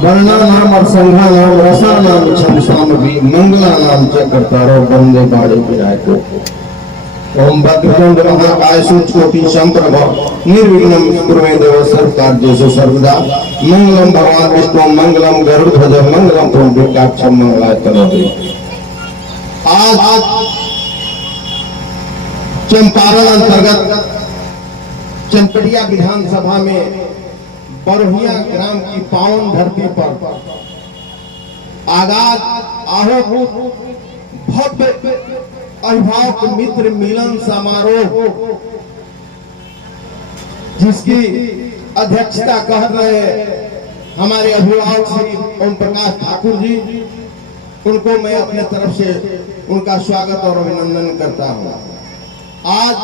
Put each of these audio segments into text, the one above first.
वर्णानाम अर्संघानाम रसानाम छंसामपि मंगलानाम च कर्तारो वंदे बाणे विनायको। ओम भद्रतुंड महाकाय सूक्ष्मोति संप्रभ निर्विघ्नं कुरु देव सर्वकार्येषु सर्वदा। मंगलम भगवान विष्णु मंगलम गरुड़ध्वज मंगलम पुंडरीकाक्षं मंगलाय तनोति। आज चंपारण अंतर्गत चनपटिया विधानसभा में बरहिया ग्राम की पावन धरती पर आगाज आहो भव्य अभिभावक मित्र मिलन समारोह, जिसकी अध्यक्षता कर रहे हमारे अभिभावक श्री ओम प्रकाश ठाकुर जी, उनको मैं अपने तरफ से उनका स्वागत और अभिनंदन करता हूं। आज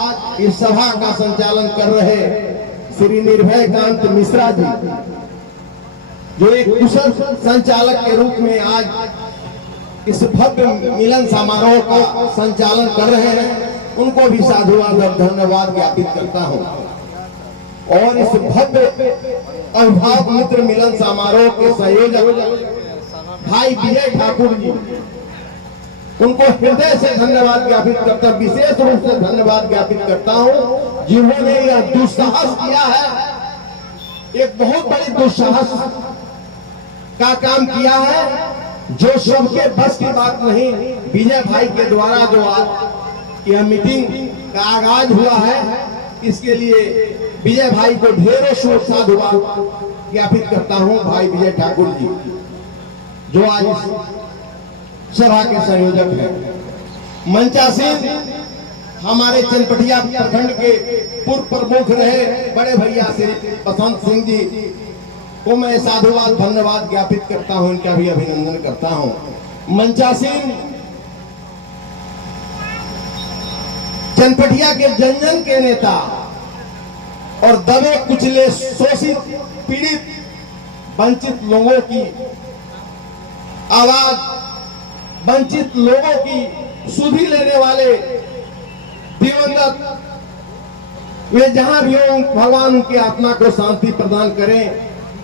इस सभा का संचालन कर रहे श्री निर्भय कांत मिश्रा जी, जो एक कुशल संचालक के रूप में आज इस भव्य मिलन समारोह का संचालन कर रहे हैं, उनको भी साधुवाद और धन्यवाद ज्ञापित करता हूं। और इस भव्य अभिभावक मित्र मिलन समारोह के संयोजक भाई विजय ठाकुर जी, उनको हृदय से धन्यवाद ज्ञापित करता, विशेष रूप से धन्यवाद ज्ञापित करता हूं, जिन्होंने यह दुस्साहस किया है, एक बहुत बड़ी दुस्साहस का काम किया है, जो सबके बस की बात नहीं। विजय भाई के द्वारा जो आज यह मीटिंग का आगाज हुआ है, इसके लिए विजय भाई को ढेरों साधुवाद ज्ञापित करता हूं। भाई विजय ठाकुर जी, जो आज सभा के संयोजक हैं। मंचासीन हमारे चनपटिया प्रखंड के पूर्व प्रमुख रहे बड़े भैया श्री बसंत सिंह जी को मैं साधुवाद धन्यवाद ज्ञापित करता हूं, इनका भी अभिनंदन करता हूं। मंचासीन चनपटिया के जन के नेता और दबे कुचले शोषित पीड़ित वंचित लोगों की आवाज, वंचित लोगों की सुधि लेने वाले दिवंगत, वे जहां भी हो भगवान उनकी आत्मा को शांति प्रदान करें।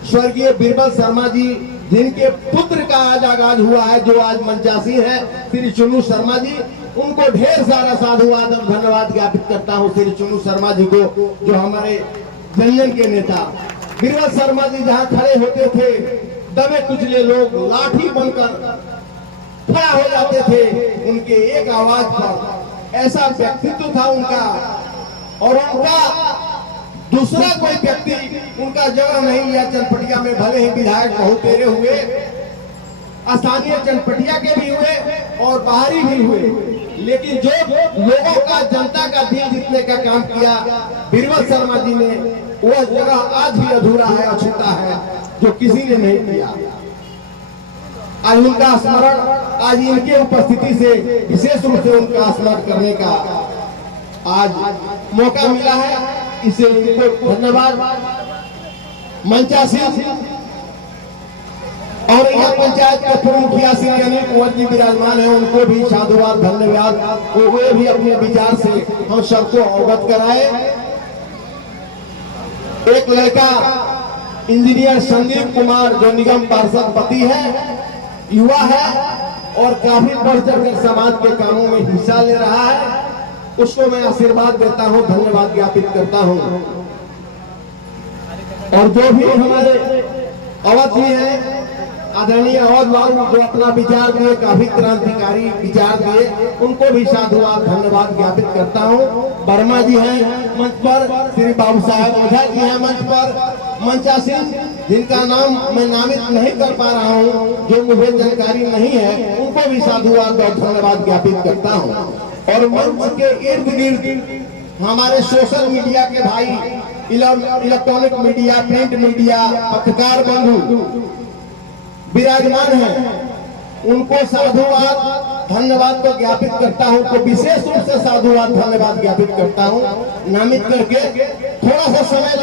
स्वर्गीय बीरबल शर्मा जी, जिनके पुत्र का आज आगाज हुआ है, जो आज मंचासी है श्री चुन्नू शर्मा जी, उनको ढेर सारा साधुवाद और धन्यवाद ज्ञापित करता हूं। श्री चुन्नू शर्मा जी को, जो हमारे जनजन के नेता बीरबल शर्मा जी जहां खड़े होते थे, दबे कुचले लोग लाठी बनकर खड़ा हो जाते थे, उनके एक आवाज पर। ऐसा व्यक्तित्व था उनका, और उनका दूसरा कोई व्यक्ति उनका जगह नहीं लिया चनपटिया में। भले ही विधायक बहुत तेरे हुए, स्थानीय चनपटिया के भी हुए और बाहरी भी हुए, लेकिन जो लोगों का, जनता का दिल जीतने का काम किया बीरबल शर्मा जी ने, वह जगह आज भी अधूरा है, अछूता है, जो किसी ने नहीं किया। आज उनका स्मरण, आज इनके उपस्थिति से विशेष रूप से उनका स्मरण करने का आज मौका मिला है, इसे उनको धन्यवाद। मंचासी और यह पंचायत के पूर्व मुखिया श्री अनिल कुंवर जी विराजमान है, उनको भी साधुवाद धन्यवाद। वे भी अपने विचार से हम सबको अवगत कराए। एक लड़का इंजीनियर संदीप कुमार, जो निगम पार्षद पति है, युवा है और काफी बढ़ चढ़कर समाज के कामों में हिस्सा ले रहा है, उसको मैं आशीर्वाद देता हूं, धन्यवाद ज्ञापित करता हूं। और जो भी हमारे अवध जी हैं, आदरणीय अवध बाबू, जो अपना विचार दिए, काफी क्रांतिकारी विचार दिए, उनको भी साधुवाद धन्यवाद ज्ञापित करता हूं। वर्मा जी हैं मंच पर, श्री बाबू साहब ओझा जी हैं मंच पर, मंचासी जिनका नाम मैं नामित नहीं कर पा रहा हूं, जो मुझे जानकारी नहीं है, उनको भी साधुवाद और धन्यवाद ज्ञापित करता हूं। और मंच के इर्द गिर्द हमारे सोशल मीडिया के भाई, इलेक्ट्रॉनिक मीडिया, प्रिंट मीडिया, पत्रकार बंधु विराजमान हैं, उनको साधुवाद धन्यवाद को ज्ञापित करता हूं, तो विशेष रूप से साधुवाद धन्यवाद ज्ञापित करता हूं। नामित करके थोड़ा सा समय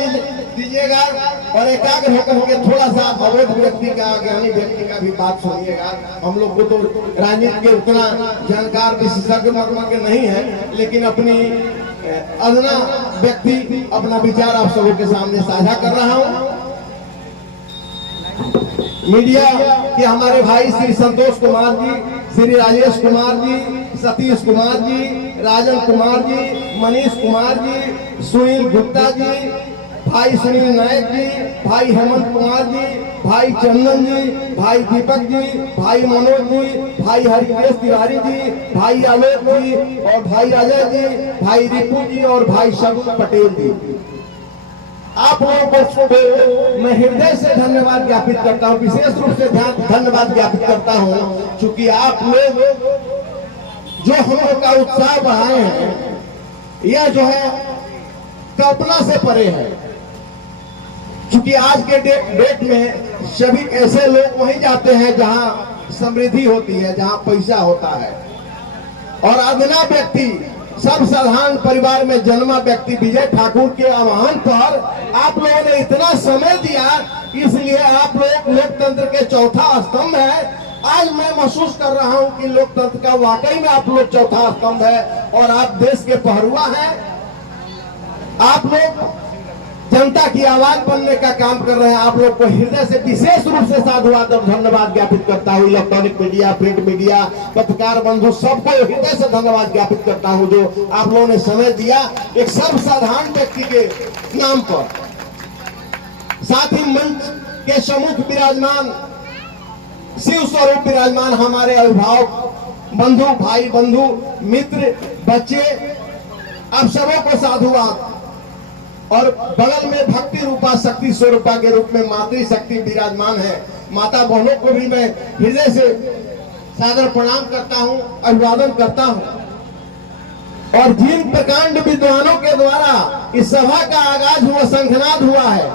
दीजिएगा और एकाग्र होकर के थोड़ा सा अवैध व्यक्ति का, ज्ञानी व्यक्ति का भी बात सुनिएगा। हम लोग को तो राजनीति के उतना जानकार विशेषज्ञ मर्मज्ञ नहीं है, लेकिन अपनी अदना व्यक्ति अपना विचार आप सबों के सामने साझा कर रहा हूं। मीडिया के हमारे भाई श्री संतोष कुमार जी, श्री राजेश कुमार जी, सतीश कुमार जी, राजन कुमार जी, मनीष कुमार जी, सुनील गुप्ता जी, भाई सुनील नायक जी, भाई हेमंत कुमार जी, भाई चंदन जी, भाई दीपक जी, भाई मनोज जी, भाई हरिकेश तिवारी जी, भाई आलोक जी और भाई अजय जी, भाई रिपू जी और भाई शगुन पटेल जी, आप लोगों को मैं हृदय से धन्यवाद ज्ञापित करता हूं। विशेष रूप से धन्यवाद ज्ञापित करता हूं क्योंकि आप लोग जो हम लोग का उत्साह बढ़ाए हैं, यह जो है कल्पना से परे है। क्योंकि आज के डेट में सभी ऐसे लोग वहीं जाते हैं जहां समृद्धि होती है, जहां पैसा होता है, और अदना व्यक्ति, सब साधारण परिवार में जन्मा व्यक्ति विजय ठाकुर के आह्वान पर आप लोगों ने इतना समय दिया, इसलिए आप लोग लोकतंत्र के चौथा स्तंभ है। आज मैं महसूस कर रहा हूं कि लोकतंत्र का वाकई में आप लोग चौथा स्तंभ है और आप देश के पहरुआ हैं। आप लोग जनता की आवाज बनने का काम कर रहे हैं। आप लोग को हृदय से विशेष रूप से साधुवाद और धन्यवाद ज्ञापित करता हूं। इलेक्ट्रॉनिक मीडिया, प्रिंट मीडिया, पत्रकार बंधु सबको हृदय से धन्यवाद ज्ञापित करता हूं जो आप लोगों ने समय दिया एक सर्वसाधारण व्यक्ति के नाम पर। साथ ही मंच के सम्मुख विराजमान शिव स्वरूप विराजमान हमारे अभिभावक बंधु, भाई बंधु, मित्र, बच्चे, आप सबों को साधुवाद। और बगल में भक्ति रूपा शक्ति स्वरूपा के रूप में मातृ शक्ति विराजमान है। माता बहनों को भी मैं हृदय से सादर प्रणाम करता हूं, अभिवादन करता हूं। और जिन प्रकांड विद्वानों के द्वारा इस सभा का आगाज हुआ, शंखनाद हुआ है,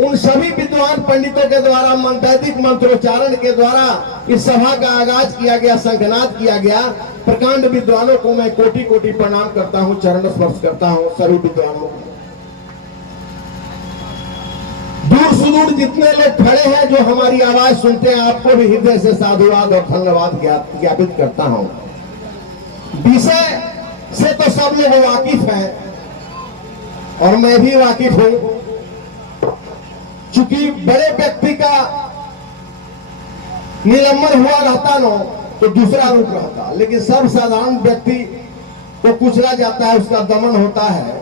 उन सभी विद्वान पंडितों के द्वारा वैदिक मंत्रोच्चारण के द्वारा इस सभा का आगाज किया गया, शंखनाद किया गया। प्रकांड विद्वानों को मैं कोटि कोटि प्रणाम करता हूं, चरण स्पर्श करता हूं सभी विद्वानों को। दूर सुदूर जितने लोग खड़े हैं जो हमारी आवाज सुनते हैं, आपको भी हृदय से साधुवाद और धन्यवाद ज्ञापित करता हूं। विषय से तो सब लोग वाकिफ हैं और मैं भी वाकिफ हूं। चूंकि बड़े व्यक्ति का निलंबन हुआ रहता न तो दूसरा रूप रहता, लेकिन सर्वसाधारण व्यक्ति को कुचला जाता है, उसका दमन होता है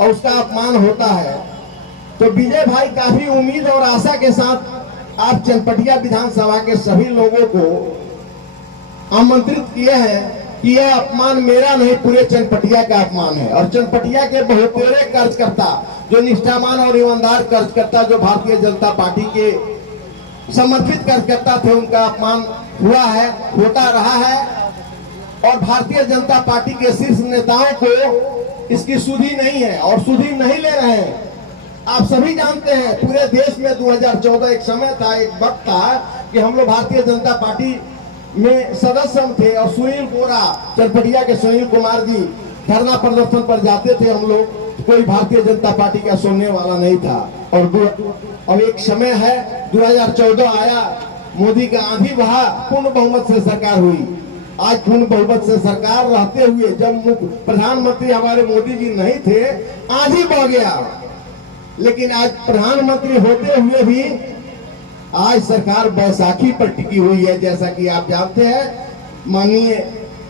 और उसका अपमान होता है। तो विजय भाई काफी उम्मीद और आशा के साथ आप चनपटिया विधानसभा के सभी लोगों को आमंत्रित किए हैं कि यह अपमान मेरा नहीं, पूरे चनपटिया का अपमान है। और चनपटिया के बहुतेरे कार्यकर्ता, जो निष्ठावान और ईमानदार कार्यकर्ता, जो भारतीय जनता पार्टी के समर्पित कार्यकर्ता थे, उनका अपमान हुआ है, होता रहा है। और भारतीय जनता पार्टी के शीर्ष नेताओं को इसकी सुधि नहीं है और सुधि नहीं ले रहे हैं। आप सभी जानते हैं पूरे देश में 2014 एक समय था, एक वक्त था कि हम लोग भारतीय जनता पार्टी में सदस्य थे और सुनील कोरा, चनपटिया के सुनील कुमार जी धरना प्रदर्शन पर जाते थे। हम लोग, कोई भारतीय जनता पार्टी का सुनने वाला नहीं था। और एक समय है 2014 आया, मोदी का आंधी बहा, पूर्ण बहुमत से सरकार हुई। आज पूर्ण बहुमत से सरकार रहते हुए जब प्रधानमंत्री हमारे मोदी जी नहीं थे, आंधी बह गया। लेकिन आज प्रधानमंत्री होते हुए भी आज सरकार बैसाखी पर टिकी हुई है। जैसा कि आप जानते हैं, माननीय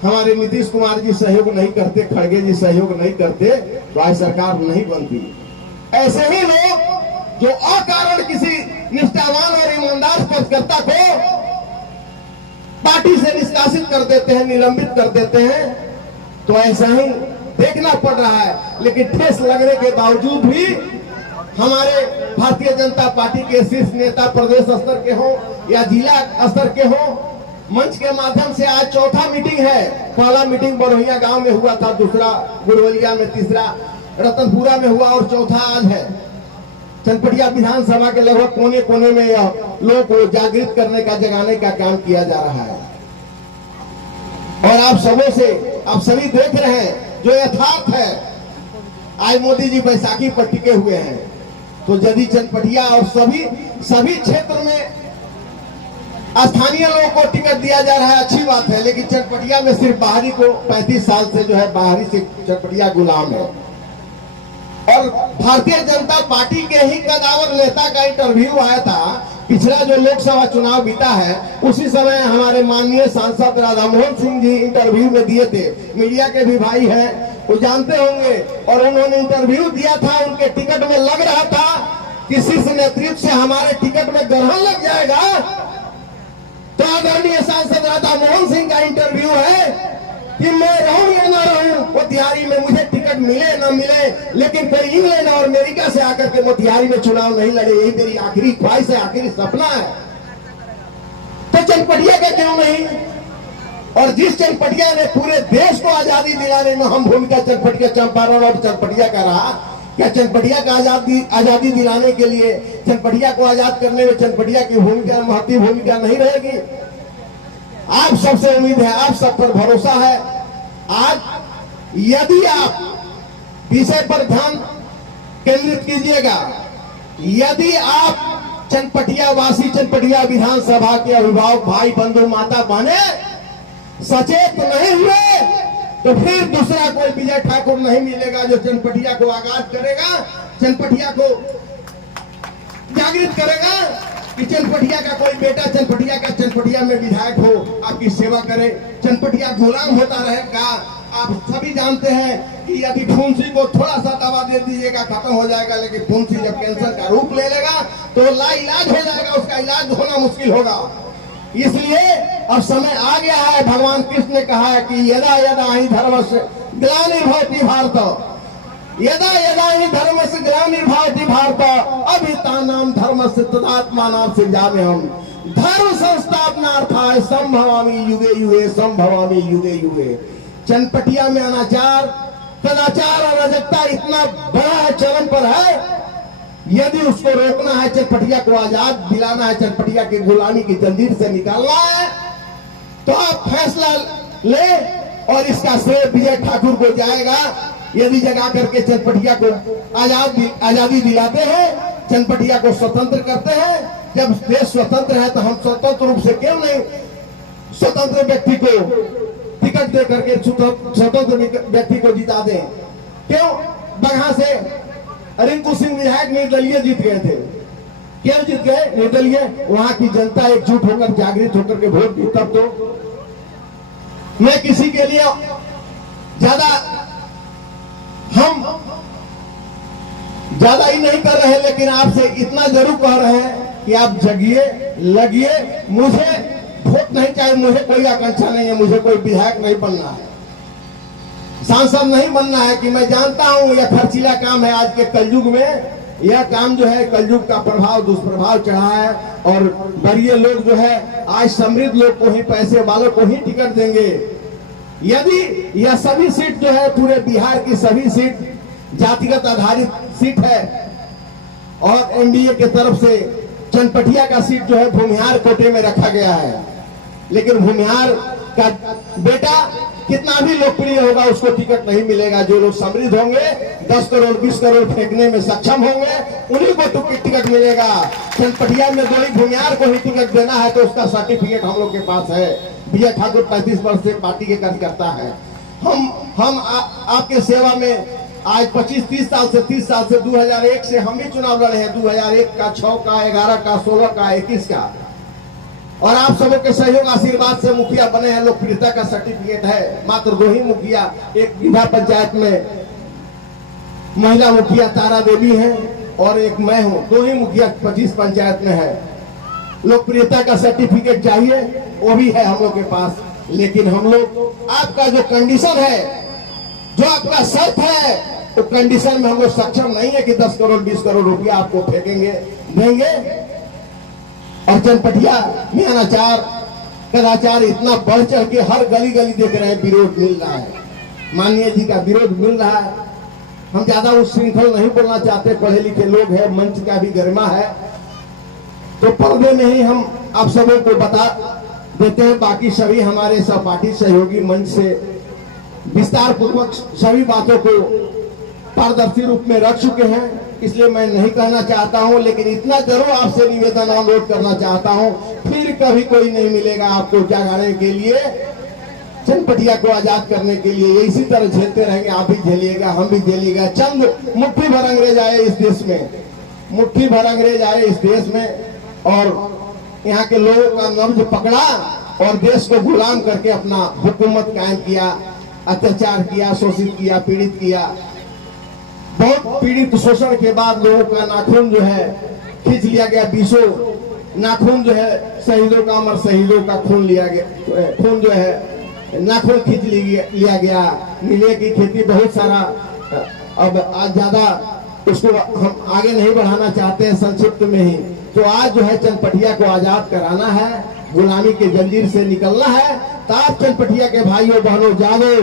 हमारे नीतीश कुमार जी सहयोग नहीं करते, खड़गे जी सहयोग नहीं करते, तो आज सरकार नहीं बनती। ऐसे ही लोग जो अकारण किसी निष्ठावान और ईमानदार कार्यकर्ता को पार्टी से निष्कासित कर देते हैं, निलंबित कर देते हैं, तो ऐसा ही देखना पड़ रहा है। लेकिन ठेस लगने के बावजूद भी हमारे भारतीय जनता पार्टी के शीर्ष नेता प्रदेश स्तर के हो या जिला स्तर के हो, मंच के माध्यम से आज चौथा मीटिंग है। पहला मीटिंग बरोहिया गांव में हुआ था, दूसरा गुरवलिया में, तीसरा रतनपुरा में हुआ और चौथा आज है। चनपटिया विधानसभा के लगभग कोने कोने में लोगों को जागृत करने का, जगाने का काम किया जा रहा है। और आप सभी देख रहे हैं जो यथार्थ है। आज मोदी जी बैसाखी पर टिके हुए हैं, तो यदि चनपटिया और सभी क्षेत्र में स्थानीय लोगों को टिकट दिया जा रहा है, अच्छी बात है। लेकिन चनपटिया में सिर्फ बाहरी को 35 साल से जो है बाहरी से चनपटिया गुलाम है। और भारतीय जनता पार्टी के ही कदावर नेता का इंटरव्यू आया था। पिछला जो लोकसभा चुनाव बीता है, उसी समय हमारे माननीय सांसद राधा मोहन सिंह जी इंटरव्यू में दिए थे। मीडिया के भी भाई हैं, वो जानते होंगे। और उन्होंने इंटरव्यू दिया था, उनके टिकट में लग रहा था कि शीर्ष नेतृत्व से हमारे टिकट में ग्रहण लग जाएगा। तो आदरणीय सांसद राधा मोहन सिंह का इंटरव्यू है कि मैं रहूं या ना रहूं मोतिहारी में, मुझे टिकट मिले ना मिले, लेकिन फिर इंग्लैंड और अमेरिका से आकर के मोतिहारी में चुनाव नहीं लड़े, यही मेरी आखिरी ख्वाहिश है, आखिरी सपना है। तो चनपटिया का क्यों नहीं? और जिस चनपटिया ने पूरे देश को आजादी दिलाने में हम भूमिका चनपटिया, चंपारण और चनपटिया का रहा, क्या चनपटिया का आजादी दिलाने के लिए, चनपटिया को आजाद करने में चनपटिया की भूमिका, महत्वपूर्ण भूमिका नहीं रहेगी? आप सबसे उम्मीद है, आप सब पर भरोसा है। आज यदि आप विषय पर ध्यान केंद्रित कीजिएगा, यदि आप चनपटिया वासी, चनपटिया विधानसभा के अभिभावक भाई बंधु माता बहने सचेत नहीं हुए, तो फिर दूसरा कोई विजय ठाकुर नहीं मिलेगा जो चनपटिया को आगाज करेगा, चनपटिया को जागृत करेगा कि चनपटिया का कोई बेटा चनपटिया में विधायक हो, आपकी सेवा करे, चनपटिया गुलाम होता रहेगा। आप सभी जानते हैं कि यदि फुंसी को थोड़ा सा दवा दे दीजिएगा खत्म हो जाएगा, लेकिन फुंसी जब कैंसर का रूप ले लेगा तो लाइलाज हो जाएगा, उसका इलाज होना मुश्किल होगा। इसलिए अब समय आ गया है। भगवान कृष्ण ने कहा है कि यदा यदा ही धर्मस्य ग्लानिर्भवति भारत, यदा यदा ही धर्मस्य ग्लानिर्भवति भारत अभितानाम धर्मस्य तदात्मानां सृजाम्यहम् धर्म संस्थापनार्थाय संभवामि युगे युगे, संभवामि युगे युगे। चनपटिया में अनाचार, कदाचार और अराजकता इतना बड़ा है, चरम पर है। यदि उसको रोकना है, चनपटिया को आजाद दिलाना है, चनपटिया की गुलामी की जंजीर से निकालना है, तो आप फैसला ले। और इसका श्रेय विजय ठाकुर को जाएगा। यदि जगा करके चनपटिया को आजादी दिलाते हैं, चनपटिया को स्वतंत्र करते हैं। जब देश स्वतंत्र है तो हम स्वतंत्र रूप से क्यों नहीं स्वतंत्र व्यक्ति को टिकट दे करके स्वतंत्र व्यक्ति को जिता दें? क्यों बगहा से रिंकू सिंह विधायक निर्दलीय जीत गए थे? क्यों जीत गए निर्दलीय? वहां की जनता एकजुट होकर, जागृत होकर के वोट दी तब। तो मैं किसी के लिए ज्यादा ही नहीं कर रहे, लेकिन आपसे इतना जरूर कह रहे हैं कि आप जगिए, लगिए। मुझे वोट नहीं चाहिए, मुझे कोई आकांक्षा नहीं है, मुझे कोई विधायक नहीं बनना है, सांसद नहीं बनना है। कि मैं जानता हूं यह खर्चीला काम है आज के कलयुग में। यह काम जो है कलयुग का प्रभाव, दुष्प्रभाव चढ़ा है। और बड़े लोग जो है आज समृद्ध लोग को ही, पैसे वालों को ही टिकट देंगे। यदि यह सभी सीट जो है, पूरे बिहार की सभी सीट जातिगत आधारित सीट है, और एनडीए की तरफ से चनपटिया का सीट जो है भूमिहार कोटे में रखा गया है। लेकिन भूमिहार का बेटा कितना भी लोकप्रिय होगा, उसको टिकट नहीं मिलेगा। जो लोग समृद्ध होंगे, 10 करोड़ 20 करोड़ फेंकने में सक्षम होंगे, उन्हीं को टिकट मिलेगा। चनपटिया में दो ही भूमिहार को ही टिकट देना है, तो उसका सर्टिफिकेट हम लोग के पास है। विजय ठाकुर 35 वर्ष से पार्टी के कार्यकर्ता है। हम आपके सेवा में आज 25-30 साल से 30 साल से 2001 से हम भी चुनाव लड़े हैं। 2001 का, 6 का, 11 का, 16 का, 21 का। और आप सबों के सहयोग आशीर्वाद से मुखिया बने हैं। लोकप्रियता का सर्टिफिकेट है। मात्र 2 ही मुखिया, एक विधा पंचायत में महिला मुखिया तारा देवी है और एक मैं हूं। 2 ही मुखिया 25 पंचायत में है। लोकप्रियता का सर्टिफिकेट चाहिए, वो भी है हम लोग के पास। लेकिन हम लोग, आपका जो कंडीशन है, जो आपका शर्त है, तो कंडीशन में हम लोग सक्षम नहीं है कि 10 करोड़ 20 करोड़ रुपया आपको फेंकेंगे, देंगे। और चनपटिया में अनाचार, कदाचार इतना बढ़ चढ़ के हर गली गली देख रहे हैं, विरोध मिल रहा है। माननीय जी का विरोध मिल रहा है। हम ज्यादा उच्छृंखल नहीं बोलना चाहते, पढ़े लिखे लोग हैं, मंच का भी गरिमा है, तो पर्दे में ही हम आप सबों को बता देते हैं। बाकी सभी हमारे सहपाठी सहयोगी मंच से विस्तार पूर्वक सभी बातों को पारदर्शी रूप में रख चुके हैं, इसलिए मैं नहीं कहना चाहता हूं, लेकिन इतना जरूर आपसे निवेदन अनुरोध करना चाहता हूं, फिर कभी कोई नहीं मिलेगा आपको जगाने के लिए, चनपटिया को आजाद करने के लिए। इसी तरह झेलते रहेंगे, आप भी झेलिएगा, हम भी झेलिएगा। चंद मुट्ठी भर अंग्रेज आए इस देश में, मुट्ठी भर अंग्रेज आए इस देश में, और यहाँ के लोगों का नब्ज पकड़ा और देश को गुलाम करके अपना हुकूमत कायम किया, अत्याचार किया, शोषित किया, पीड़ित किया। बहुत पीड़ित शोषण के बाद लोगों का नाखून जो है खींच लिया गया, 20 नाखून जो है शहीदों का, अमर शहीदों का खून लिया गया, खून जो है नाखून खींच लिया गया। नीले की खेती बहुत सारा, अब आज ज्यादा उसको हम आगे नहीं बढ़ाना चाहते हैं, संक्षिप्त में ही। तो आज जो है चनपटिया को आजाद कराना है, गुलामी के जंजीर से निकलना है। तो आप चनपटिया के भाइयों बहनों जागो,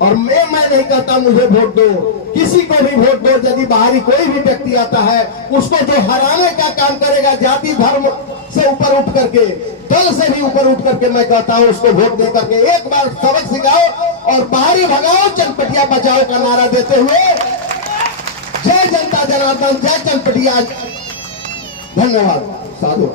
और मैं नहीं कहता मुझे वोट दो, किसी को भी वोट दो। यदि बाहरी कोई भी व्यक्ति आता है, उसको जो हराने का काम करेगा, जाति धर्म से ऊपर उठ करके, दल से भी ऊपर उठ करके, मैं कहता हूँ उसको वोट दे करके एक बार सबक सिखाओ और बाहरी भगाओ, चनपटिया बचाओ का नारा देते हुए जय जनता जनार्दन, जय चनपटिया। धन्यवाद, साधु।